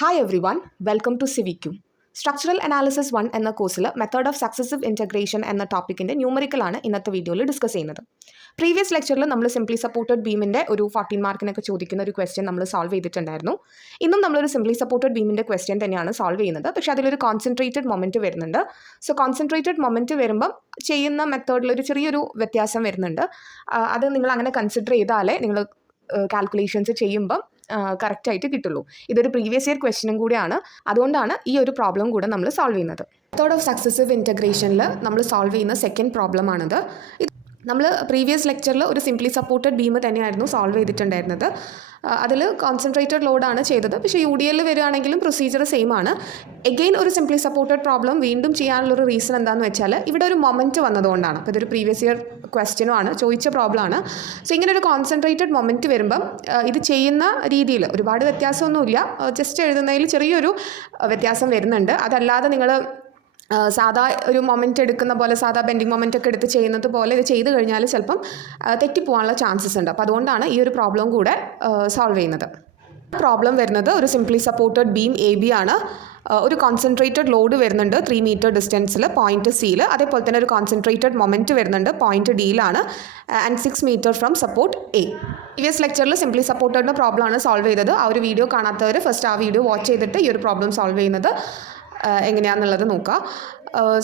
Hi everyone, welcome to CiviQ. Structural Analysis 1 എന്ന കോഴ്സിൽ method of successive integration എന്ന ടോപ്പിക്കിൻ്റെ ന്യൂമറിക്കലാണ് ഇന്നത്തെ വീഡിയോയിൽ ഡിസ്കസ് ചെയ്യുന്നത്. പ്രീവിയസ് ലെക്ചറിൽ നമ്മൾ സിംപ്ലി സപ്പോർട്ടഡ് ബീമിൻ്റെ ഒരു 14 മാർക്കിനൊക്കെ ചോദിക്കുന്ന ഒരു ക്വസ്റ്റ്യൻ നമ്മൾ സോൾവ് ചെയ്തിട്ടുണ്ടായിരുന്നു. ഇന്നും നമ്മളൊരു സിംപ്ലി സപ്പോർട്ടഡ് ബീമിൻ്റെ ക്വസ്റ്റ്യൻ തന്നെയാണ് സോൾവ് ചെയ്യുന്നത്. പക്ഷേ അതിലൊരു കോൺസെൻട്രേറ്റഡ് മൊമെൻറ്റ് വരുന്നുണ്ട്. സോ കോൺസെൻട്രേറ്റഡ് മൊമെൻറ്റ് വരുമ്പം ചെയ്യുന്ന മെത്തേഡിലൊരു ചെറിയൊരു വ്യത്യാസം വരുന്നുണ്ട്. അത് നിങ്ങൾ അങ്ങനെ കൺസിഡർ ചെയ്താലേ നിങ്ങൾ കാൽക്കുലേഷൻസ് ചെയ്യുമ്പം കറക്റ്റായിട്ട് കിട്ടുള്ളൂ. ഇതൊരു പ്രീവിയസ് ഇയർ ക്വസ്റ്റ്യനും കൂടിയാണ്. അതുകൊണ്ടാണ് ഈ ഒരു പ്രോബ്ലം കൂടെ നമ്മൾ സോൾവ് ചെയ്യുന്നത്. മെത്തേഡ് ഓഫ് സക്സസീവ് ഇൻറ്റഗ്രേഷനിൽ നമ്മൾ സോൾവ് ചെയ്യുന്ന സെക്കൻഡ് പ്രോബ്ലമാണിത്. നമ്മൾ പ്രീവിയസ് ലെക്ചറിൽ ഒരു സിംപ്ലി സപ്പോർട്ടഡ് ബീം തന്നെയായിരുന്നു സോൾവ് ചെയ്തിട്ടുണ്ടായിരുന്നത്. അതിൽ കോൺസെൻട്രേറ്റഡ് ലോഡാണ് ചെയ്തത്. പക്ഷേ UDL വരികയാണെങ്കിലും പ്രൊസീജിയർ സെയിം ആണ്. എഗെയിൻ ഒരു സിംപ്ലി സപ്പോർട്ടഡ് പ്രോബ്ലം വീണ്ടും ചെയ്യാനുള്ളൊരു റീസൺ എന്താണെന്ന് വെച്ചാൽ ഇവിടെ ഒരു മൊമെൻറ്റ് വന്നതുകൊണ്ടാണ്. അപ്പോൾ ഇതൊരു പ്രീവിയസ് ഇയർ ക്വസ്റ്റ്യനും ആണ്, ചോദിച്ച പ്രോബ്ലമാണ്. സോ ഇങ്ങനെ ഒരു കോൺസെൻട്രേറ്റഡ് മൊമെൻറ്റ് വരുമ്പം ഇത് ചെയ്യുന്ന രീതിയിൽ ഒരുപാട് വ്യത്യാസമൊന്നുമില്ല. ജസ്റ്റ് എഴുതുന്നതിൽ ചെറിയൊരു വ്യത്യാസം വരുന്നുണ്ട്. അതല്ലാതെ നിങ്ങൾ സാധാ ഒരു മൊമെൻറ്റ് എടുക്കുന്ന പോലെ സാധാ ബെൻഡിങ് മൊമെൻ്റ് ഒക്കെ എടുത്ത് ചെയ്യുന്നത് പോലെ ഇത് ചെയ്ത് കഴിഞ്ഞാൽ ചിലപ്പം തെറ്റിപ്പോകാനുള്ള ചാൻസസ് ഉണ്ട്. അപ്പോൾ അതുകൊണ്ടാണ് ഈ ഒരു പ്രോബ്ലം കൂടെ സോൾവ് ചെയ്യുന്നത്. പ്രോബ്ലം വരുന്നത് ഒരു സിംപ്ലി സപ്പോർട്ടഡ് ബീം AB ആണ്. ഒരു കോൺസെൻട്രേറ്റഡ് ലോഡ് വരുന്നുണ്ട് 3 മീറ്റർ ഡിസ്റ്റൻസിൽ പോയിന്റ് Cയിൽ. അതേപോലെ തന്നെ ഒരു കോൺസെൻട്രേറ്റഡ് മൊമെൻറ്റ് വരുന്നുണ്ട് പോയിന്റ് Dയിലാണ് and 6 metre from support A. Previous ലെക്ചറിൽ സിംപ്ലി സപ്പോർട്ടഡിൻ്റെ പ്രോബ്ലമാണ് സോൾവ് ചെയ്തത്. ആ ഒരു വീഡിയോ കാണാത്തവർ ഫസ്റ്റ് ആ വീഡിയോ വാച്ച് ചെയ്തിട്ട് ഈ ഒരു പ്രോബ്ലം സോൾവ് ചെയ്യുന്നത് എങ്ങനെയാണെന്നുള്ളത് നോക്കുക.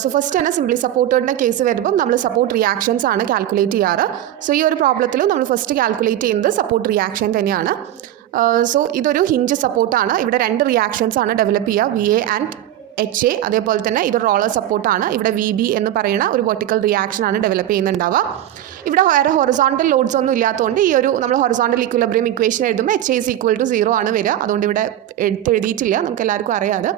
സോ ഫസ്റ്റ് തന്നെ സിംപ്ലി സപ്പോർട്ടഡിൻ്റെ കേസ് വരുമ്പം നമ്മൾ സപ്പോർട്ട് റിയാക്ഷൻസ് ആണ് കാൽക്കുലേറ്റ് ചെയ്യാറ്. സോ ഈ ഒരു പ്രോബ്ലത്തിലും നമ്മൾ ഫസ്റ്റ് കാൽക്കുലേറ്റ് ചെയ്യുന്നത് സപ്പോർട്ട് റിയാക്ഷൻ തന്നെയാണ്. സോ ഇതൊരു ഹിഞ്ച് സപ്പോർട്ടാണ്. ഇവിടെ 2 റിയാക്ഷൻസ് ആണ് ഡെവലപ്പ് ചെയ്യുക, VA ആൻഡ് HA. അതേപോലെ തന്നെ ഇത് റോളർ സപ്പോർട്ടാണ്. ഇവിടെ VB എന്ന് പറയുന്ന ഒരു വെർട്ടിക്കൽ റിയാക്ഷൻ ആണ് ഡെവലപ്പ് ചെയ്യുന്നുണ്ടാവുക. ഇവിടെ വേറെ ഹൊറിസോണ്ടൽ ലോഡ്സ് ഒന്നും ഇല്ലാത്തതുകൊണ്ട് ഈ ഒരു നമ്മൾ ഹൊറിസോണ്ടൽ ഇക്വിലിബ്രിയം ഇക്വേഷൻ എഴുതുമ്പോൾ HA = 0 ആണ് വരിക. അതുകൊണ്ട് ഇവിടെ എഴുതിയിട്ടില്ല, നമുക്ക് എല്ലാവർക്കും അറിയാതെ.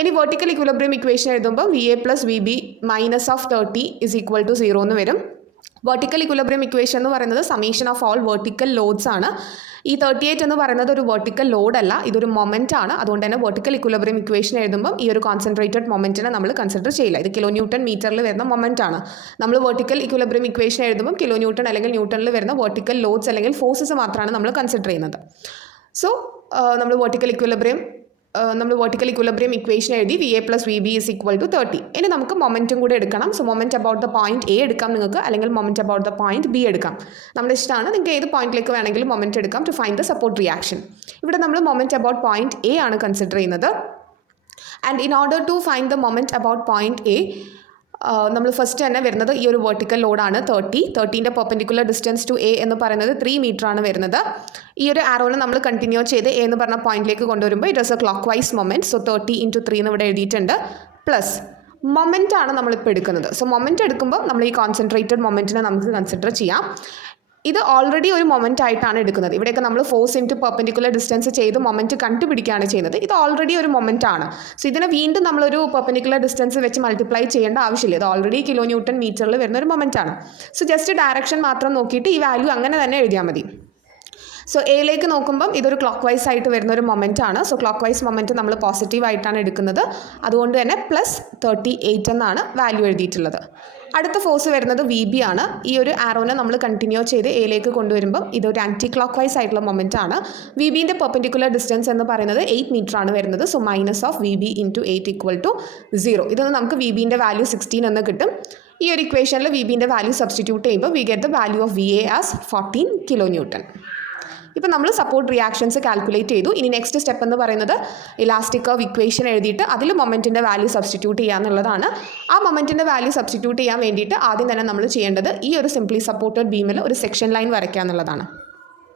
ഇനി വെർട്ടിക്കൽ ഇക്വിലിബ്രിയം ഇക്വേഷൻ എഴുതുമ്പോൾ VA + VB -30 = 0 എന്ന് വരും. വെർട്ടിക്കൽ ഇക്വിലിബ്രിയം ഇക്വേഷൻ എന്ന് പറയുന്നത് summation of all vertical loads ആണ്. ഈ 38 എന്ന് പറയുന്നത് ഒരു വെർട്ടിക്കൽ ലോഡ് അല്ല, ഇതൊരു മൊമെൻ്റ് ആണ്. അതുകൊണ്ട് തന്നെ വെർട്ടിക്കൽ ഇക്വിലിബ്രിയം ഇക്വേഷൻ എഴുതുമ്പോൾ ഈ ഒരു കോൺസെൻട്രേറ്റഡ് മൊമെൻറ്റിനെ നമ്മൾ കൺസിഡർ ചെയ്യില്ല. ഇത് കിലോന്യൂട്ടൺ മീറ്ററിൽ വരുന്ന മൊമെൻ്റ് ആണ്. നമ്മൾ വെർട്ടിക്കൽ ഇക്വിലിബ്രിയം ഇക്വേഷൻ എഴുതുമ്പോൾ കിലോന്യൂട്ടൺ അല്ലെങ്കിൽ ന്യൂട്ടണിൽ വരുന്ന വെർട്ടിക്കൽ ലോഡ്സ് അല്ലെങ്കിൽ ഫോഴ്സസ് മാത്രമാണ് നമ്മൾ കൺസിഡർ ചെയ്യുന്നത്. സോ നമ്മൾ വെർട്ടിക്കൽ ഇക്വിലിബ്രിയം ഇക്വേഷൻ എഴുതി VA + VB = 30. ഇനി നമുക്ക് മൊമെൻറ്റും കൂടെ എടുക്കണം. So moment about the point A എടുക്കാം നിങ്ങൾക്ക്, അല്ലെങ്കിൽ moment about the point B എടുക്കാം. നമ്മുടെ ഇഷ്ടമാണ്, നിങ്ങൾക്ക് ഏത് പോയിന്റിലേക്ക് വേണമെങ്കിലും മൊമെൻറ്റ് എടുക്കാം to find the support reaction. ഇവിടെ നമ്മൾ മൊമെൻറ്റ് അബൌട്ട് പോയിന്റ് A ആണ് കൺസിഡർ ചെയ്യുന്നത്. And in order to find the moment about point A നമ്മൾ ഫസ്റ്റ് തന്നെ വരുന്നത് ഈ ഒരു വെർട്ടിക്കൽ ലോഡാണ് 30ൻ്റെ പെർപെൻഡിക്കുലർ ഡിസ്റ്റൻസ് ടു A എന്ന് പറയുന്നത് 3 മീറ്റർ ആണ് വരുന്നത്. ഈ ഒരു ആരോനെ നമ്മൾ കണ്ടിന്യൂ ചെയ്ത് A എന്ന് പറഞ്ഞ പോയിന്റിലേക്ക് കൊണ്ടുവരുമ്പോൾ it is A clockwise moment. So 30 × 3 എന്ന് ഇവിടെ എഴുതിയിട്ടുണ്ട്. പ്ലസ് മൊമെൻ്റ് ആണ് നമ്മളിപ്പോൾ എടുക്കുന്നത്. സോ മൊമെൻറ്റ് എടുക്കുമ്പോൾ നമ്മൾ ഈ കോൺസെൻട്രേറ്റഡ് മൊമെൻറ്റിനെ നമുക്ക് കൺസിഡർ ചെയ്യാം. ഇത് ഓൾറെഡി ഒരു മൊമെൻ്റ് ആയിട്ടാണ് എടുക്കുന്നത്. ഇവിടെയൊക്കെ നമ്മൾ ഫോഴ്സ് ഇൻറ്റു പെർപെൻഡിക്കുലർ ഡിസ്റ്റൻസ് ചെയ്ത് മൊമെൻറ്റ് കണ്ടുപിടിക്കുകയാണ് ചെയ്യുന്നത്. ഇത് ഓൾറെഡി ഒരു മൊമെൻ്റ് ആണ്. സോ ഇതിനെ വീണ്ടും നമ്മളൊരു പെർപെൻഡിക്കുലർ ഡിസ്റ്റൻസ് വെച്ച് മൾട്ടിപ്ലൈ ചെയ്യേണ്ട ആവശ്യമില്ല. ഇത് ഓൾറെഡി കിലോന്യൂട്ടൺ മീറ്ററിൽ വരുന്ന ഒരു മൊമെൻ്റ് ആണ്. സോ ജസ്റ്റ് ഡയറക്ഷൻ മാത്രം നോക്കിയിട്ട് ഈ വാല്യൂ അങ്ങനെ തന്നെ എഴുതിയാൽ മതി. സോ എയിലേക്ക് നോക്കുമ്പം ഇതൊരു ക്ലോക്ക് വൈസ് ആയിട്ട് വരുന്ന ഒരു മൊമെൻ്റ് ആണ്. സോ ക്ലോക്ക് വൈസ് മൊമെൻറ്റ് നമ്മൾ പോസിറ്റീവ് ആയിട്ടാണ് എടുക്കുന്നത്. അതുകൊണ്ട് തന്നെ +38 എന്നാണ് വാല്യൂ എഴുതിയിട്ടുള്ളത്. അടുത്ത ഫോഴ്സ് വരുന്നത് VB ആണ്. ഈ ഒരു ആരോനെ നമ്മൾ കണ്ടിന്യൂ ചെയ്ത് എയിലേക്ക് കൊണ്ടുവരുമ്പം ഇതൊരു ആൻറ്റി ക്ലോക്ക് വൈസ് ആയിട്ടുള്ള മൊമെൻ്റ് ആണ്. VBൻ്റെ പെർപെൻഡിക്കുലർ ഡിസ്റ്റൻസ് എന്ന് പറയുന്നത് 8 മീറ്റർ ആണ് വരുന്നത്. So -VB × 8 = 0. ഇതൊന്ന് നമുക്ക് VBൻ്റെ വാല്യൂ 16 എന്ന് കിട്ടും. ഈ ഒരു ഇക്വേഷനിൽ VBൻ്റെ വാല്യൂ സബ്സ്റ്റിറ്റ്യൂട്ട് ചെയ്യുമ്പോൾ we get the value of VA as 14 kN. ഇപ്പോൾ നമ്മൾ സപ്പോർട്ട് റിയാക്ഷൻസ് കാൽക്കുലേറ്റ് ചെയ്തു. ഇനി നെക്സ്റ്റ് സ്റ്റെപ്പ് എന്ന് പറയുന്നത് ഇലാസ്റ്റിക് കർവ് ഇക്വേഷൻ എഴുതിയിട്ട് അതിൽ മൊമെൻറ്റിൻ്റെ വാല്യൂ സബ്സ്റ്റിറ്റ്യൂട്ട് ചെയ്യുക എന്നുള്ളതാണ്. ആ മൊമെൻറ്റിൻ്റെ വാല്യൂ സബ്സ്റ്റിറ്റ്യൂട്ട് ചെയ്യാൻ വേണ്ടിയിട്ട് ആദ്യം തന്നെ നമ്മൾ ചെയ്യേണ്ടത് ഈ ഒരു സിംപ്ലി സപ്പോർട്ടഡ് ബീമിൽ ഒരു സെക്ഷൻ ലൈൻ വരയ്ക്കുക എന്നുള്ളതാണ്.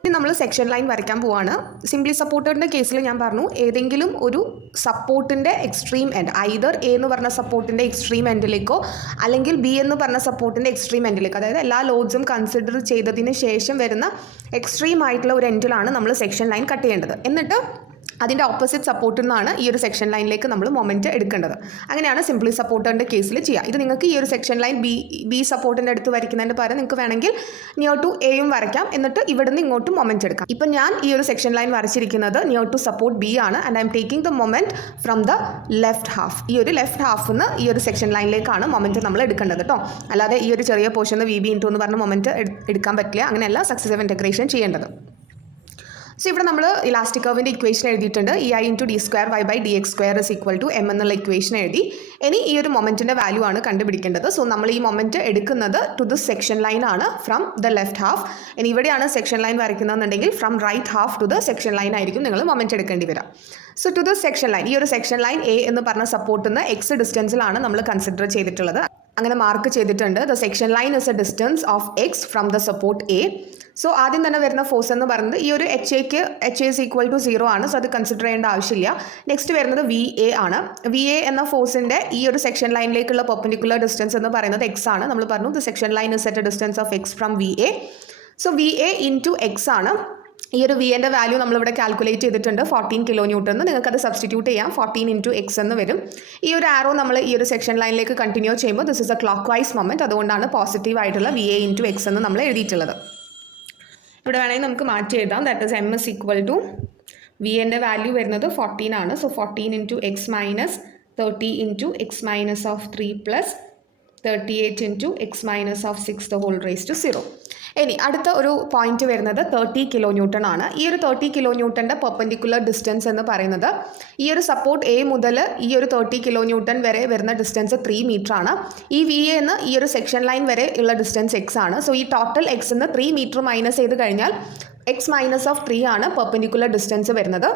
ഇനി നമ്മൾ സെക്ഷൻ ലൈൻ വരയ്ക്കാൻ പോവാണ്. സിംപ്ലി സപ്പോർട്ടഡിൻ്റെ കേസിൽ ഞാൻ പറഞ്ഞു ഏതെങ്കിലും ഒരു സപ്പോർട്ടിൻ്റെ എക്സ്ട്രീം എൻഡ്, ഐദർ A എന്ന് പറഞ്ഞ സപ്പോർട്ടിൻ്റെ എക്സ്ട്രീം എൻഡിലേക്കോ അല്ലെങ്കിൽ B എന്ന് പറഞ്ഞ സപ്പോർട്ടിൻ്റെ എക്സ്ട്രീം എൻഡിലേക്കോ, അതായത് എല്ലാ ലോഡ്സും കൺസിഡർ ചെയ്തതിന് ശേഷം വരുന്ന എക്സ്ട്രീം ആയിട്ടുള്ള ഒരു എൻഡിലാണ് നമ്മൾ സെക്ഷൻ ലൈൻ കട്ട് ചെയ്യേണ്ടത്. എന്നിട്ട് അതിൻ്റെ ഓപ്പോസിറ്റ് സപ്പോർട്ടിൽ നിന്നാണ് ഈ ഒരു സെക്ഷൻ ലൈനിലേക്ക് നമ്മൾ മൊമെൻറ്റ് എടുക്കേണ്ടത്. അങ്ങനെയാണ് സിംപ്ലി സപ്പോർട്ടറിൻ്റെ കേസിൽ ചെയ്യുക. ഇത് നിങ്ങൾക്ക് ഈ ഒരു സെക്ഷൻ ലൈൻ ബി സപ്പോർട്ടിൻ്റെ അടുത്ത് വരയ്ക്കുന്നതിൻ്റെ പകരം നിങ്ങൾക്ക് വേണമെങ്കിൽ നിയർ ടു Aയും വരയ്ക്കാം. എന്നിട്ട് ഇവിടെ നിന്ന് ഇങ്ങോട്ടും മൊമെൻറ്റ് എടുക്കാം. ഇപ്പം ഞാൻ ഈ ഒരു സെക്ഷൻ ലൈൻ വരച്ചിരിക്കുന്നത് നിയർ ടു സപ്പോർട്ട് B ആണ്. And I'm taking the moment from the left half. ഈ ഒരു ലെഫ്റ്റ് ഹാഫിൽ നിന്ന് ഈ ഒരു സെക്ഷൻ ലൈനിലേക്കാണ് മൊമെൻറ്റ് നമ്മൾ എടുക്കേണ്ടത് കേട്ടോ. അല്ലാതെ ഈ ഒരു ചെറിയ പോർഷനിൽ VB × എന്ന് പറഞ്ഞ മൊമെൻറ്റ് എടുക്കാൻ പറ്റില്ല. അങ്ങനെയല്ല സക്സസീവ് ഇൻറ്റഗ്രേഷൻ ചെയ്യേണ്ടത്. സോ ഇവിടെ നമ്മൾ ഇലാസ്റ്റിക് കർവിൻ്റെ ഇക്വേഷൻ എഴുതിയിട്ടുണ്ട്. EI into d square y by dx square is equal to m എന്നുള്ള ഇക്വേഷൻ എഴുതി. ഇനി ഈ ഒരു മൊമെൻറ്റിൻ്റെ വാല്യൂ ആണ് കണ്ടുപിടിക്കേണ്ടത്. സോ നമ്മൾ ഈ മൊമെൻറ്റ് എടുക്കുന്നത് ടു ദ സെക്ഷൻ ലൈൻ ആണ് ഫ്രം ദ ലെഫ്റ്റ് ഹാഫ്. ഇനി ഇവിടെയാണ് സെക്ഷൻ ലൈൻ വരയ്ക്കുന്നതെന്നുണ്ടെങ്കിൽ from right half to the section line ആയിരിക്കും നിങ്ങൾ മൊമെൻറ്റ് എടുക്കേണ്ടി വരിക. So to the section line, ഈ ഒരു സെക്ഷൻ ലൈൻ എ എന്ന് പറഞ്ഞ സപ്പോർട്ടിൽ നിന്ന് എക്സ് ഡിസ്റ്റൻസിലാണ് നമ്മൾ കൺസിഡർ ചെയ്തിട്ടുള്ളത്. അങ്ങനെ മാർക്ക് ചെയ്തിട്ടുണ്ട്. The section line is A distance of X from the support A. So ആദ്യം തന്നെ വരുന്ന ഫോഴ്സ് എന്ന് പറയുന്നത് ഈ ഒരു എച്ച് ഇസ് ഈക്വൽ ടു 0 ആണ്. സോ അത് കൺസിഡർ ചെയ്യേണ്ട ആവശ്യമില്ല. നെക്സ്റ്റ് വരുന്നത് VA ആണ്. VA എന്ന ഫോഴ്സിൻ്റെ ഈ ഒരു സെക്ഷൻ ലൈനിലേക്കുള്ള പെർപെൻഡിക്കുലർ ഡിസ്റ്റൻസ് എന്ന് പറയുന്നത് എക്സ് ആണ്. നമ്മൾ പറഞ്ഞു the section line is at A distance of X from VA. So VA into X ആണ്. ഈ ഒരു വിൻ്റെ വാല്യൂ നമ്മളിവിടെ കാൽക്കുലേറ്റ് ചെയ്തിട്ടുണ്ട് 14 കിലോ ന്യൂട്ടൺ. നിങ്ങൾക്കത് സബ്സ്റ്റിറ്റ്യൂട്ട് ചെയ്യാം. 14 ഇൻറ്റു എക്സ് എന്ന് വരും. ഈ ഒരു ആരോ നമ്മൾ ഈ ഒരു സെക്ഷൻ ലൈനിലേക്ക് കണ്ടിന്യൂ ചെയ്യുമ്പോൾ this is a clockwise moment. അതുകൊണ്ടാണ് പോസിറ്റീവ് ആയിട്ടുള്ള VA ഇൻറ്റു എക്സ് എന്ന് നമ്മൾ എഴുതിയിട്ടുള്ളത്. ഇവിടെ വേണമെങ്കിൽ നമുക്ക് മാറ്റി എഴുതാം. That is M is equal to വിൻ്റെ വാല്യൂ വരുന്നത് 14 ആണ്. So 14 into x minus 30 into x minus of 3 plus 38 into x minus of 6 the whole raise to 0. ഇനി അടുത്ത ഒരു പോയിന്റ് വരുന്നത് 30 കിലോ ന്യൂട്ടൺ ആണ്. ഈ ഒരു 30 കിലോ ന്യൂട്ടൻ്റെ പെർപെൻഡിക്കുലർ ഡിസ്റ്റൻസ് എന്ന് പറയുന്നത് ഈ ഒരു സപ്പോർട്ട് എ മുതൽ ഈ ഒരു 30 കിലോ ന്യൂട്ടൺ വരെ വരുന്ന ഡിസ്റ്റൻസ് 3 മീറ്റർ ആണ്. ഈ VA എന്ന് ഈ ഒരു സെക്ഷൻ ലൈൻ വരെ ഉള്ള ഡിസ്റ്റൻസ് എക്സ് ആണ്. സോ ഈ ടോട്ടൽ എക്സ് എന്ന് 3 മീറ്റർ മൈനസ് ചെയ്ത് കഴിഞ്ഞാൽ എക്സ് മൈനസ് ഓഫ് 3 ആണ് പെർപെൻഡിക്കുലർ ഡിസ്റ്റൻസ് വരുന്നത്.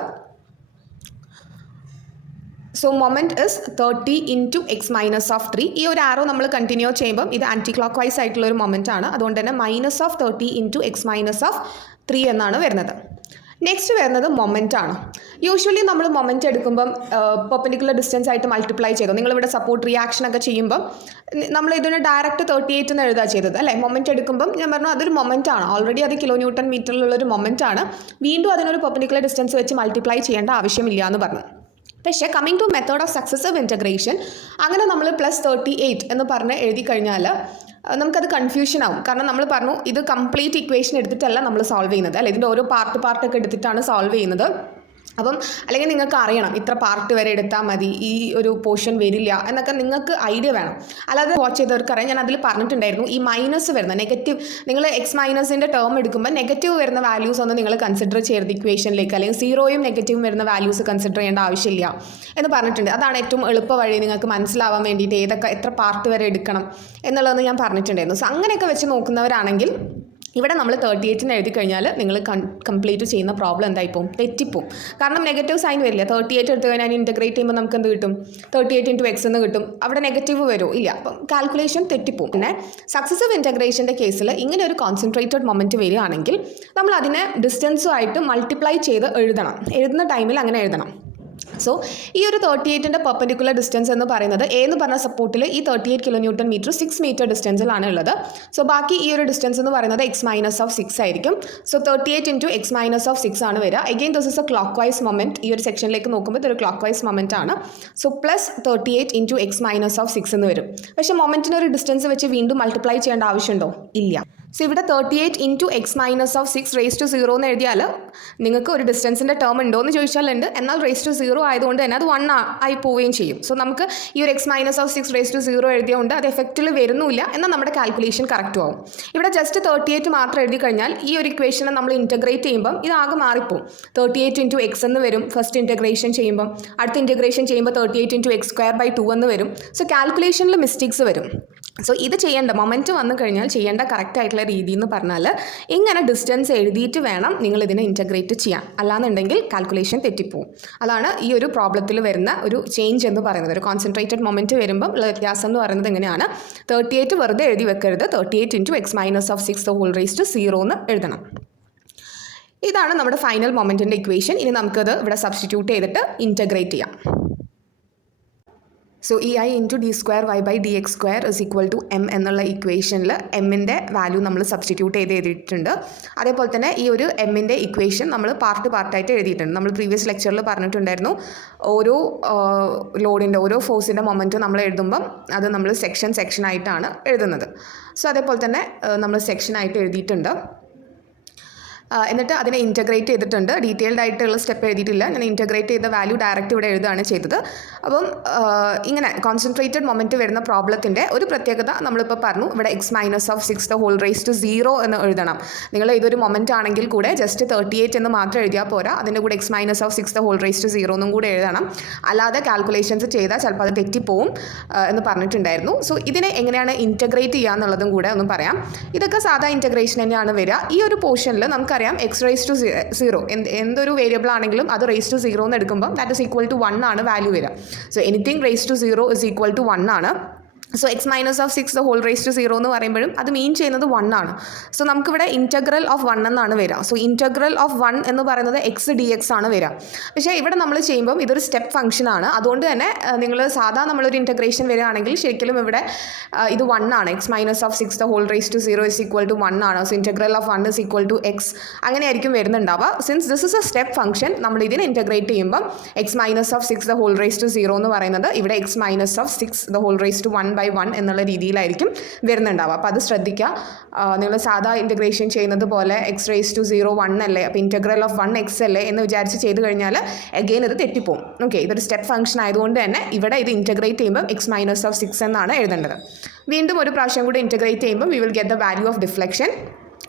So moment is 30 into x minus of 3. ഈ ഒരു ആരോ നമ്മൾ കണ്ടിന്യൂ ചെയ്യുമ്പം ഇത് ആൻറ്റി ക്ലോക്ക് വൈസ് ആയിട്ടുള്ള ഒരു മൊമെൻ്റ് ആണ്. അതുകൊണ്ട് തന്നെ minus of 30 into x minus of 3 എന്നാണ് വരുന്നത്. നെക്സ്റ്റ് വരുന്നത് മൊമെൻ്റ് ആണ്. യൂഷ്വലി നമ്മൾ മൊമെൻ്റ് എടുക്കുമ്പം പെർപെൻഡിക്കുലർ ഡിസ്റ്റൻസ് ആയിട്ട് മൾട്ടിപ്ലൈ ചെയ്തു. നിങ്ങളിവിടെ സപ്പോർട്ട് റിയാക്ഷൻ ഒക്കെ ചെയ്യുമ്പം നമ്മൾ ഇതിന് ഡയറക്റ്റ് 38 എന്ന് എഴുതാ ചെയ്തത് അല്ലേ. മൊമെൻ്റ് എടുക്കുമ്പം ഞാൻ പറഞ്ഞു അതൊരു മൊമെൻ്റ് ആണ്. ഓൾറെഡി അത് കിലോ ന്യൂട്ടൺ മീറ്ററിലുള്ളൊരു മൊമെൻ്റ് ആണ്. വീണ്ടും അതിനൊരു പെർപെൻഡിക്കുലർ ഡിസ്റ്റൻസ് വെച്ച് മൾട്ടിപ്ലൈ ചെയ്യേണ്ട ആവശ്യമില്ല എന്ന് പറഞ്ഞു. പക്ഷേ coming to method of successive integration, അങ്ങനെ നമ്മൾ +38 എന്ന് പറഞ്ഞ് എഴുതി കഴിഞ്ഞാൽ നമുക്കത് കൺഫ്യൂഷൻ ആവും. കാരണം നമ്മൾ പറഞ്ഞു ഇത് കംപ്ലീറ്റ് ഇക്വേഷൻ എടുത്തിട്ടല്ല നമ്മൾ സോൾവ് ചെയ്യുന്നത് അല്ലേ. ഇതിൻ്റെ ഓരോ പാർട്ടൊക്കെ എടുത്തിട്ടാണ് സോൾവ് ചെയ്യുന്നത്. അപ്പം അല്ലെങ്കിൽ നിങ്ങൾക്ക് അറിയണം ഇത്ര പാർട്ട് വരെ എടുത്താൽ മതി, ഈ ഒരു പോർഷൻ വരില്ല എന്നൊക്കെ നിങ്ങൾക്ക് ഐഡിയ വേണം. അല്ലാതെ വാച്ച് ചെയ്തവർക്ക് അറിയാം. ഞാൻ അതിൽ പറഞ്ഞിട്ടുണ്ടായിരുന്നു ഈ മൈനസ് വരുന്ന നെഗറ്റീവ്, നിങ്ങൾ എക്സ് മൈനസിൻ്റെ ടേം എടുക്കുമ്പോൾ നെഗറ്റീവ് വരുന്ന വാല്യൂസ് ഒന്നും നിങ്ങൾ കൺസിഡർ ചെയ്യരുത് ഇക്വേഷനിലേക്ക്. അല്ലെങ്കിൽ സീറോയും നെഗറ്റീവും വരുന്ന വാല്യൂസ് കൺസിഡർ ചെയ്യേണ്ട ആവശ്യമില്ല എന്ന് പറഞ്ഞിട്ടുണ്ട്. അതാണ് ഏറ്റവും എളുപ്പ വഴി നിങ്ങൾക്ക് മനസ്സിലാവാൻ വേണ്ടിയിട്ട് എത്ര പാർട്ട് വരെ എടുക്കണം എന്നുള്ളതെന്ന് ഞാൻ പറഞ്ഞിട്ടുണ്ടായിരുന്നു. സോ അങ്ങനെയൊക്കെ വെച്ച് നോക്കുന്നവരാണെങ്കിൽ ഇവിടെ നമ്മൾ 38 എഴുതി കഴിഞ്ഞാൽ നിങ്ങൾ കംപ്ലീറ്റ് ചെയ്യുന്ന പ്രോബ്ലം എന്തായിപ്പോവും, തെറ്റിപ്പോവും. കാരണം നെഗറ്റീവ് സൈൻ വരില്ല. 38 എടുത്ത് കഴിഞ്ഞാൽ ഇൻറ്റഗ്രേറ്റ് ചെയ്യുമ്പോൾ നമുക്ക് എന്ത് കിട്ടും, 38 ഇൻറ്റു എക്സ് എന്ന് കിട്ടും. അവിടെ നെഗറ്റീവ് വരുമോ ഇല്ല. അപ്പം കാൽക്കുലേഷൻ തെറ്റിപ്പോവും. പിന്നെ സക്സസീവ് ഇൻറ്റഗ്രേഷൻ്റെ കേസിൽ ഇങ്ങനെ ഒരു കോൺസെൻട്രേറ്റഡ് മൊമെൻറ്റ് വരികയാണെങ്കിൽ നമ്മൾ അതിനെ ഡിസ്റ്റൻസുമായിട്ട് മൾട്ടിപ്ലൈ ചെയ്ത് എഴുതുന്ന ടൈമിൽ അങ്ങനെ എഴുതണം. സോ ഈ ഒരു 38ൻ്റെ പെർപെൻഡിക്കുലർ ഡിസ്റ്റൻസ് എന്ന് പറയുന്നത് എ എന്ന് പറഞ്ഞ സപ്പോർട്ടിൽ ഈ 38 കിലോ ന്യൂട്ടൺ മീറ്റർ 6 മീറ്റർ ഡിസ്റ്റൻസിലാണ് ഉള്ളത്. സോ ബാക്കി ഈ ഒരു ഡിസ്റ്റൻസ് എന്ന് പറയുന്നത് എക്സ് മൈനസ് ഓഫ് 6 ആയിരിക്കും. So 38 into x minus of 6 ആണ് വരിക. Again this is a clockwise moment. ഈ ഒരു സെക്ഷനിലേക്ക് നോക്കുമ്പോൾ ഇതൊരു ക്ലോക്ക് വൈസ് മൊമെൻറ്റ് ആണ്. So +38 into x minus of 6 എന്ന് വരും. പക്ഷേ മൊമെൻറ്റിന് ഒരു ഡിസ്റ്റൻസ് വെച്ച് വീണ്ടും മൾട്ടിപ്ലൈ ചെയ്യേണ്ട ആവശ്യമുണ്ടോ, ഇല്ല. സോ ഇവിടെ 38 into x minus of 6 raise to 0 എന്ന് എഴുതിയാൽ നിങ്ങൾക്ക് ഒരു ഡിസ്റ്റൻസിൻ്റെ ടേം ഉണ്ടോ എന്ന് ചോദിച്ചാൽ ഉണ്ട്. എന്നാൽ റേസ് ടു 0 ആയതുകൊണ്ട് തന്നെ അത് 1 ആയി പോവുകയും ചെയ്യും. സോ നമുക്ക് ഈ ഒരു x minus of 6 raise to 0 എഴുതിയതുകൊണ്ട് അത് എഫക്റ്റിൽ വരുന്നില്ല. എന്നാൽ നമ്മുടെ കാൽക്കുലേഷൻ കറക്റ്റും ആവും. ഇവിടെ ജസ്റ്റ് 38 മാത്രം എഴുതി കഴിഞ്ഞാൽ ഈ ഒരു ഇക്വേഷനെ നമ്മൾ ഇൻറ്റഗ്രേറ്റ് ചെയ്യുമ്പം ഇതാകെ മാറിപ്പോവും. 38 ഇൻറ്റു എക്സ് എന്ന് വരും ഫസ്റ്റ് ഇൻറ്റഗ്രേഷൻ ചെയ്യുമ്പം. അടുത്ത ഇൻറ്റഗ്രേഷൻ ചെയ്യുമ്പോൾ 38 ഇൻറ്റു എക്സ് സ്ക്വയർ ബൈ 2 എന്ന് വരും. സോ കാൽക്കുലേഷനിൽ മിസ്റ്റേക്സ് വരും. സോ ഇത് ചെയ്യേണ്ട മൊമെൻറ്റ് വന്നു കഴിഞ്ഞാൽ ചെയ്യേണ്ട കറക്റ്റ് ആയിട്ടുള്ള രീതി എന്ന് പറഞ്ഞാൽ ഇങ്ങനെ ഡിസ്റ്റൻസ് എഴുതിയിട്ട് വേണം നിങ്ങൾ ഇതിനെ ഇൻറ്റഗ്രേറ്റ് ചെയ്യാൻ. അല്ലാന്നുണ്ടെങ്കിൽ കാൽക്കുലേഷൻ തെറ്റിപ്പോവും. അതാണ് ഈ ഒരു പ്രോബ്ലത്തിൽ വരുന്ന ഒരു ചേഞ്ച് എന്ന് പറയുന്നത്. ഒരു കോൺസെൻട്രേറ്റഡ് മൊമെൻറ്റ് വരുമ്പം ഉള്ള വ്യത്യാസം എന്ന് പറയുന്നത് എങ്ങനെയാണ്, 38 വെറുതെ എഴുതി വെക്കരുത്. 38 into x minus of 6 whole raise to 0 എന്ന് എഴുതണം. ഇതാണ് നമ്മുടെ ഫൈനൽ മൊമെൻറ്റിൻ്റെ ഇക്വേഷൻ. ഇനി നമുക്കത് ഇവിടെ സബ്സ്റ്റിറ്റ്യൂട്ട് ചെയ്തിട്ട് ഇൻറ്റഗ്രേറ്റ് ചെയ്യാം. So EI into d square y by dx square is equal to M എന്നുള്ള ഇക്വേഷനിൽ എമ്മിൻ്റെ വാല്യൂ നമ്മൾ സബ്സ്റ്റിറ്റ്യൂട്ട് എഴുതിയിട്ടുണ്ട്. അതേപോലെ തന്നെ ഈ ഒരു എമ്മിൻ്റെ ഇക്വേഷൻ നമ്മൾ പാർട്ടായിട്ട് എഴുതിയിട്ടുണ്ട്. നമ്മൾ പ്രീവിയസ് ലെക്ചറിൽ പറഞ്ഞിട്ടുണ്ടായിരുന്നു ഓരോ ലോഡിൻ്റെ ഓരോ ഫോഴ്സിൻ്റെ മൊമെൻറ്റ് നമ്മൾ എഴുതുമ്പം അത് നമ്മൾ സെക്ഷനായിട്ടാണ് എഴുതുന്നത്. സോ അതേപോലെ തന്നെ നമ്മൾ സെക്ഷനായിട്ട് എഴുതിയിട്ടുണ്ട്. എന്നിട്ട് അതിനെ ഇൻറ്റഗ്രേറ്റ് ചെയ്തിട്ടുണ്ട്. ഡീറ്റെയിൽഡ് ആയിട്ടുള്ള സ്റ്റെപ്പ് എഴുതിയിട്ടില്ല, ഞാൻ ഇൻറ്റഗ്രേറ്റ് ചെയ്ത വാല്യൂ ഡയറക്റ്റ് ഇവിടെ എഴുതുകയാണ് ചെയ്തത്. അപ്പം ഇങ്ങനെ കോൺസെൻട്രേറ്റഡ് മൊമെൻറ്റ് വരുന്ന പ്രോബ്ലത്തിൻ്റെ ഒരു പ്രത്യേകത നമ്മളിപ്പോൾ പറഞ്ഞു. ഇവിടെ x - of 6 the whole raised to 0 എന്ന് എഴുതണം. നിങ്ങൾ ഇതൊരു മൊമെൻറ്റ് ആണെങ്കിൽ കൂടെ ജസ്റ്റ് 38 എന്ന് മാത്രം എഴുതിയാൽ പോരാ, അതിൻ്റെ കൂടെ x - of 6 the whole raised to 0 എന്നും കൂടെ എഴുതണം. അല്ലാതെ കാൽക്കുലേഷൻസ് ചെയ്താൽ ചിലപ്പോൾ അത് തെറ്റിപ്പോവും എന്ന് പറഞ്ഞിട്ടുണ്ടായിരുന്നു. സോ ഇതിനെ എങ്ങനെയാണ് ഇൻറ്റഗ്രേറ്റ് ചെയ്യുക എന്നുള്ളതും കൂടെ ഒന്ന് പറയാം. ഇതൊക്കെ സാധാ ഇൻറ്റഗ്രേഷൻ തന്നെയാണ് വരിക. ഈ ഒരു പോർഷനിൽ നമുക്കറിയാം x raised to 0 എന്തൊരു വേരിയബിൾ ആണെങ്കിലും അത് raised to 0 എന്ന് എടുക്കുമ്പോൾ that is equal to 1 ആണ് വാല്യൂ വരിക. So anything raised to 0 is equal to 1 ആണ്. So x - of 6 the whole raised to 0 എന്ന് പറയുമ്പോഴും അത് മീൻ ചെയ്യുന്നത് 1 ആണ്. സോ നമുക്കിവിടെ ഇൻറ്റഗ്രൽ ഓഫ് 1 എന്നാണ് വരിക. സോ ഇൻറ്റഗ്രൽ ഓഫ് 1 എന്ന് പറയുന്നത് x dx ആണ് വരിക. പക്ഷേ ഇവിടെ നമ്മൾ ചെയ്യുമ്പം ഇതൊരു സ്റ്റെപ്പ് ഫംഗ്ഷൻ ആണ്. അതുകൊണ്ട് തന്നെ നിങ്ങൾ സാധാ നമ്മളൊരു ഇൻറ്റഗ്രേഷൻ വരികയാണെങ്കിൽ ശരിക്കും ഇവിടെ ഇത് 1 ആണ്. x - of 6 the whole raised to 0 is equal to 1 ആണ്. So integral of 1 is equal to x അങ്ങനെയായിരിക്കും വരുന്നുണ്ടാവുക. Since this is a step function, നമ്മൾ ഇതിനെ ഇൻറ്റഗ്രേറ്റ് ചെയ്യുമ്പം x - of 6 the whole raised to 0 എന്ന് പറയുന്നത് ഇവിടെ x - of 6 the whole raised to 1/1 എന്നുള്ള രീതിയിലായിരിക്കും വരുന്നുണ്ടാവുക. അപ്പോൾ അത് ശ്രദ്ധിക്കുക. നിങ്ങൾ സാധാ ഇൻറ്റഗ്രേഷൻ ചെയ്യുന്നത് പോലെ x raised to 0 1 അല്ലേ, അപ്പോൾ ഇൻറ്റഗ്രൽ ഓഫ് 1 x അല്ലേ എന്ന് വിചാരിച്ച് ചെയ്ത് കഴിഞ്ഞാൽ അഗെയിൻ ഇത് തെറ്റിപ്പോവും. ഓക്കെ, ഇതൊരു സ്റ്റെപ്പ് ഫംഗ്ഷൻ ആയതുകൊണ്ട് തന്നെ ഇവിടെ ഇത് ഇൻറ്റഗ്രേറ്റ് ചെയ്യുമ്പോൾ x - of 6 എന്നാണ് എഴുതേണ്ടത്. വീണ്ടും ഒരു പ്രാവശ്യം കൂടി ഇൻറ്റഗ്രേറ്റ് ചെയ്യുമ്പോൾ we will get the value of deflection.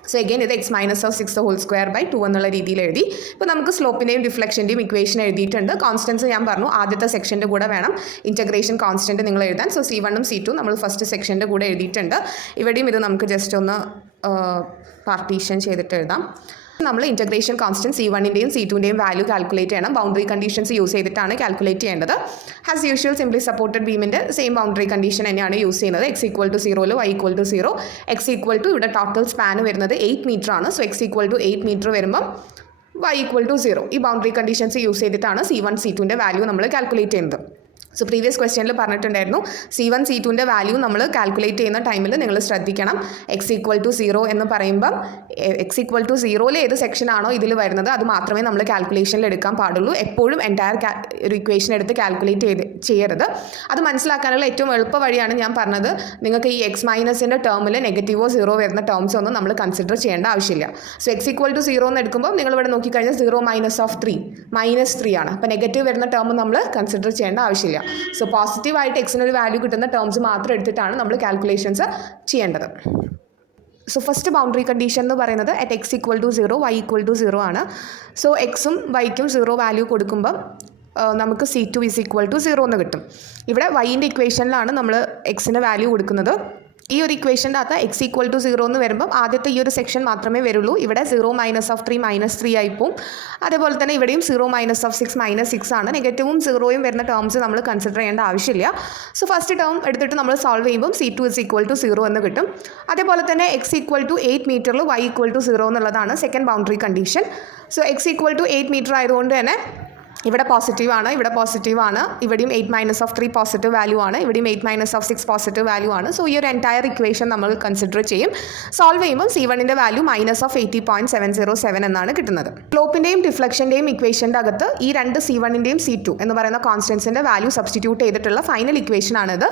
So again ഇത് x - of 6 the whole square by 2 എന്നുള്ള രീതിയിൽ എഴുതി. ഇപ്പോൾ നമുക്ക് സ്ലോപ്പിൻ്റെയും ഡിഫ്ലക്ഷൻ്റെയും ഇക്വേഷൻ എഴുതിയിട്ടുണ്ട്. കോൺസ്റ്റൻസ് ഞാൻ പറഞ്ഞു ആദ്യത്തെ സെക്ഷൻ്റെ കൂടെ വേണം ഇൻറ്റഗ്രേഷൻ കോൺസ്റ്റൻറ്റ് നിങ്ങൾ എഴുതാൻ. സോ C1 ഉം C2 നമ്മൾ ഫസ്റ്റ് സെക്ഷൻ്റെ കൂടെ എഴുതിയിട്ടുണ്ട്. ഇവിടെയും ഇത് നമുക്ക് ജസ്റ്റ് ഒന്ന് പാർട്ടീഷൻ ചെയ്തിട്ട് എഴുതാം. നമ്മൾ ഇൻറ്റഗ്രേഷൻ കോൺസ്റ്റൻറ്റ് C1ൻ്റെയും C2ൻ്റെയും വാല്യൂ കാൽക്കുലേറ്റ് ചെയ്യണം. ബൗണ്ടറി കണ്ടീഷൻസ് യൂസ് ചെയ്തിട്ടാണ് കാൽക്കുലേറ്റ് ചെയ്യേണ്ടത്. ആസ് യൂഷ്വൽ സിംപ്ലി സപ്പോർട്ടഡ് ബീമിൻ്റെ സെയിം ബൗണ്ടറി കണ്ടീഷൻ തന്നെയാണ് യൂസ് ചെയ്യുന്നത്. x = 0 y = 0. x = ഇവിടെ ടോട്ടൽ സ്പാൻ വരുന്നത് 8 മീറ്റർ ആണ്. സോ x = 8 മീറ്റർ വരുമ്പം y = 0. ഈ ബൗണ്ടറി കണ്ടീഷൻസ് യൂസ് ചെയ്തിട്ടാണ് C1 C2ൻ്റെ വാല്യൂ നമ്മൾ കാൽക്കുലേറ്റ് ചെയ്യുന്നത്. സോ പ്രീവിയസ് ക്വസ്റ്റ്യനിൽ പറഞ്ഞിട്ടുണ്ടായിരുന്നു C1 C2ൻ്റെ വാല്യൂ നമ്മൾ കാൽക്കുലേറ്റ് ചെയ്യുന്ന ടൈമിൽ നിങ്ങൾ ശ്രദ്ധിക്കണം. x = 0 എന്ന് പറയുമ്പം x = 0 ഏത് സെക്ഷൻ ആണോ ഇതിൽ വരുന്നത് അത് മാത്രമേ നമ്മൾ കാൽക്കുലേഷനിൽ എടുക്കാൻ പാടുള്ളൂ. എപ്പോഴും എൻറ്റയർ ഒരു ഇക്വേഷൻ എടുത്ത് കാൽക്കുലേറ്റ് ചെയ്യരുത്. അത് മനസ്സിലാക്കാനുള്ള ഏറ്റവും എളുപ്പ വഴിയാണ് ഞാൻ പറഞ്ഞത്. നിങ്ങൾക്ക് ഈ x മൈനസിൻ്റെ ടേമിൽ നെഗറ്റീവോ 0 വരുന്ന ടേംസ് ഒന്നും നമ്മൾ കൺസിഡർ ചെയ്യേണ്ട ആവശ്യമില്ല. സോ x = 0 എന്ന് എടുക്കുമ്പോൾ നിങ്ങളിവിടെ നോക്കിക്കഴിഞ്ഞാൽ 0 - (3) -3 ആണ്. അപ്പോൾ നെഗറ്റീവ് വരുന്ന ടേം നമ്മൾ കൺസിഡർ ചെയ്യേണ്ട ആവശ്യമില്ല. സോ പോസിറ്റീവായിട്ട് എക്സിനൊരു വാല്യൂ കിട്ടുന്ന ടേംസ് മാത്രം എടുത്തിട്ടാണ് നമ്മൾ കാൽക്കുലേഷൻസ് ചെയ്യേണ്ടത്. സോ ഫസ്റ്റ് ബൗണ്ടറി കണ്ടീഷൻ എന്ന് പറയുന്നത് at x = 0 y = 0 ആണ്. സോ എക്സും വൈക്കും 0 വാല്യൂ കൊടുക്കുമ്പം നമുക്ക് C2 = 0 എന്ന് കിട്ടും. ഇവിടെ വൈൻ്റെ ഇക്വേഷനിലാണ് നമ്മൾ എക്സിൻ്റെ വാല്യൂ കൊടുക്കുന്നത്. ഈ ഒരു ഇക്വേഷൻ്റെ അകത്ത് x = 0 എന്ന് വരുമ്പം ആദ്യത്തെ ഈ ഒരു സെക്ഷൻ മാത്രമേ വരുള്ളൂ. ഇവിടെ 0 - (3) -3 ആയിപ്പോവും. അതേപോലെ തന്നെ ഇവിടെയും 0 - (6) -6 ആണ്. നെഗറ്റീവും 0യും വരുന്ന ടേംസ് നമ്മൾ കൺസിഡർ ചെയ്യേണ്ട ആവശ്യമില്ല. സോ ഫസ്റ്റ് ടേം എടുത്തിട്ട് നമ്മൾ സോൾവ് ചെയ്യുമ്പം C2 = 0 എന്ന് കിട്ടും. അതേപോലെ തന്നെ x = 8 മീറ്ററിൽ y = 0 എന്നുള്ളതാണ് second boundary condition. So x = 8 metre ആയതുകൊണ്ട് തന്നെ ഇവിടെ പോസിറ്റീവ് ആണ്, ഇവിടെ പോസിറ്റീവ് ആണ്, ഇവിടെയും 8 - (3) പോസിറ്റീവ് വാല്യൂ ആണ്, ഇവിടെയും 8 - (6) പോസിറ്റീവ് വാല്യൂ ആണ്. സോ ഈ ഒരു എൻറ്റയർ ഇക്വേഷൻ നമ്മൾ കൺസിഡർ ചെയ്യും. സോൾവ് ചെയ്യുമ്പോൾ C1ൻ്റെ വാല്യൂ -80.707 എന്നാണ് കിട്ടുന്നത്. സ്ലോപ്പിൻ്റെയും ഡിഫ്ലക്ഷൻ്റെയും ഇക്വേഷൻ്റെ അകത്ത് ഈ രണ്ട് C1ൻ്റെയും C2 എന്ന് പറയുന്ന കോൺസ്റ്റൻസിൻ്റെ വാല്യൂ സബ്സ്റ്റിറ്റ്യൂട്ട് ചെയ്തിട്ടുള്ള ഫൈനൽ ഇക്വേഷൻ ആണിത്.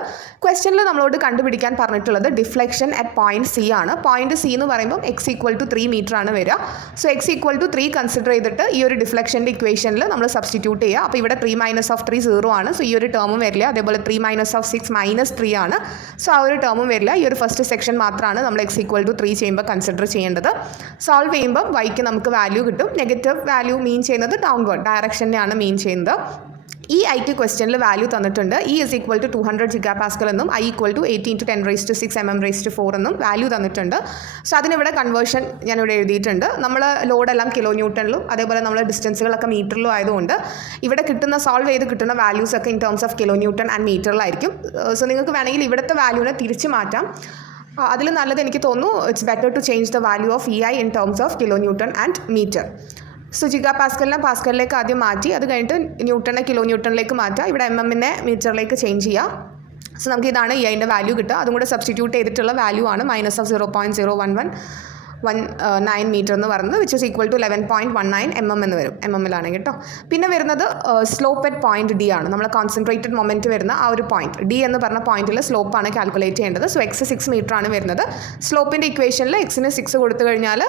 ക്വസ്റ്റ്യനിൽ നമ്മളോട് കണ്ടുപിടിക്കാൻ പറഞ്ഞിട്ടുള്ളത് ഡിഫ്ലക്ഷൻ അറ്റ് പോയിന്റ് C ആണ്. പോയിന്റ് C എന്ന് പറയുമ്പോൾ x = 3 മീറ്റർ ആണ് വരിക. സോ x = 3 കൺസിഡർ ചെയ്തിട്ട് ഈ ഒരു ഡിഫ്ലക്ഷൻ്റെ ഇക്വേഷനിൽ നമ്മൾ സബ്സ്റ്റിറ്റ്യൂട്ട് ചെയ്യുക. അപ്പോൾ ഇവിടെ 3 - (3) 0 ആണ്. സോ ഈ ഒരു ടേമും വരില്ല. അതേപോലെ 3 - (6) -3 ആണ്. സോ ആ ഒരു ടേമും വരില്ല. ഈ ഒരു ഫസ്റ്റ് സെക്ഷൻ മാത്രമാണ് നമ്മൾ x = 3 ചെയ്യുമ്പോൾ കൺസിഡർ ചെയ്യേണ്ടത്. സോൾവ് ചെയ്യുമ്പോൾ വൈക്ക് നമുക്ക് വാല്യൂ കിട്ടും. നെഗറ്റീവ് വാല്യൂ മീൻ ചെയ്യുന്നത് ഡൗൺവേർഡ് ഡയറക്ഷനെയാണ് മീൻ ചെയ്യുന്നത്. ഈ IT ക്വസ്റ്റ്യനിൽ വാല്യൂ തന്നിട്ടുണ്ട്. E = 200 GPa എന്നും I = 18 × 10⁶ mm⁴ എന്നും വാല്യൂ തന്നിട്ടുണ്ട്. സോ അതിനിവിടെ കൺവേർഷൻ ഞാനിവിടെ എഴുതിയിട്ടുണ്ട്. നമ്മൾ ലോഡെല്ലാം കിലോ ന്യൂട്ടണിലും അതേപോലെ നമ്മൾ ഡിസ്റ്റൻസുകളൊക്കെ മീറ്ററിലും ആയതുകൊണ്ട് ഇവിടെ കിട്ടുന്ന സോൾവ് ചെയ്ത് കിട്ടുന്ന വാല്യൂസൊക്കെ in terms of kilo newton and മീറ്ററിലായിരിക്കും. സോ നിങ്ങൾക്ക് വേണമെങ്കിൽ ഇവിടുത്തെ വാല്യൂവിനെ തിരിച്ച് മാറ്റാം. അതിൽ നല്ലത് എനിക്ക് തോന്നുന്നു it's better to change the value of EI in terms of kilo newton and metre. So GPa പാസ്കലിലേക്ക് ആദ്യം മാറ്റി, അത് കഴിഞ്ഞിട്ട് ന്യൂട്ടനെ കിലോ ന്യൂട്ടണിലേക്ക് മാറ്റുക. ഇവിടെ mm-നെ മീറ്ററിലേക്ക് ചേഞ്ച് ചെയ്യുക. സോ നമുക്ക് ഇതാണ് EIൻ്റെ വാല്യൂ കിട്ടുക. അതും കൂടെ സബ്സ്റ്റിറ്റ്യൂട്ട് ചെയ്തിട്ടുള്ള വാല്യൂ ആണ് -0.011 9 മീറ്റർ എന്ന് പറയുന്നത് which is equal to 11.19 mm എന്ന് വരും mmലാണ് കേട്ടോ. പിന്നെ വരുന്നത് സ്ലോപ്പ് അറ്റ് പോയിന്റ് ഡി ആണ്. നമ്മൾ കോൺസെൻട്രേറ്റഡ് മൊമെൻറ്റ് വരുന്ന ആ ഒരു പോയിന്റ് ഡി എന്ന് പറഞ്ഞ പോയിന്റിൽ സ്ലോപ്പാണ് കാൽക്കുലേറ്റ് ചെയ്യേണ്ടത്. സോ എക്സ് 6 മീറ്റർ ആണ് വരുന്നത്. സ്ലോപ്പിൻ്റെ ഇക്വേഷനിൽ എക്സിന് 6 കൊടുത്തു കഴിഞ്ഞാൽ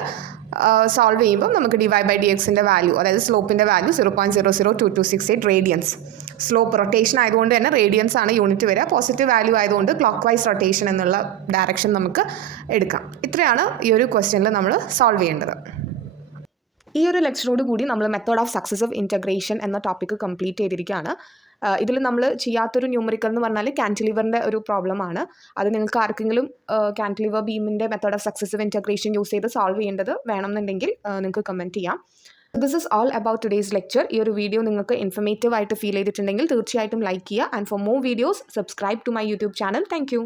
സോൾവ് ചെയ്യുമ്പോൾ നമുക്ക് dy/dxൻ്റെ വാല്യൂ, അതായത് സ്ലോപ്പിൻ്റെ വാല്യൂ 0.002268 റേഡിയൻസ്. സ്ലോപ്പ് റൊട്ടേഷൻ ആയതുകൊണ്ട് തന്നെ റേഡിയൻസ് ആണ് യൂണിറ്റ് വരിക. പോസിറ്റീവ് വാല്യൂ ആയതുകൊണ്ട് ക്ലോക്ക് വൈസ് റൊട്ടേഷൻ എന്നുള്ള ഡയറക്ഷൻ നമുക്ക് എടുക്കാം. ഇത്രയാണ് ഈ ഒരു ക്വസ്റ്റ്യനിൽ നമ്മൾ സോൾവ് ചെയ്യേണ്ടത്. ഈ ഒരു ലെക്ചറോട് കൂടി നമ്മൾ മെത്തേഡ് ഓഫ് സക്സസീവ് ഇൻറ്റഗ്രേഷൻ എന്ന ടോപ്പിക്ക് കംപ്ലീറ്റ് ചെയ്തിരിക്കുകയാണ്. ഇതിൽ നമ്മൾ ചെയ്യാത്തൊരു ന്യൂമറിക്കൽ എന്ന് പറഞ്ഞാൽ ക്യാൻറ്റിലിവറിൻ്റെ ഒരു പ്രോബ്ലമാണ്. അത് നിങ്ങൾക്ക് ആർക്കെങ്കിലും ക്യാൻറ്റിലിവർ ബീമിൻ്റെ method of successive integration use ചെയ്ത് സോൾവ് ചെയ്യേണ്ടത് വേണമെന്നുണ്ടെങ്കിൽ നിങ്ങൾക്ക് കമൻറ്റ് ചെയ്യാം. This is all about today's lecture. ഈ ഒരു വീഡിയോ നിങ്ങൾക്ക് ഇൻഫർമേറ്റീവ് ആയിട്ട് ഫീൽ ചെയ്തിട്ടുണ്ടെങ്കിൽ തീർച്ചയായിട്ടും ലൈക്ക് ചെയ്യുക. And for more videos subscribe to my YouTube channel. Thank U.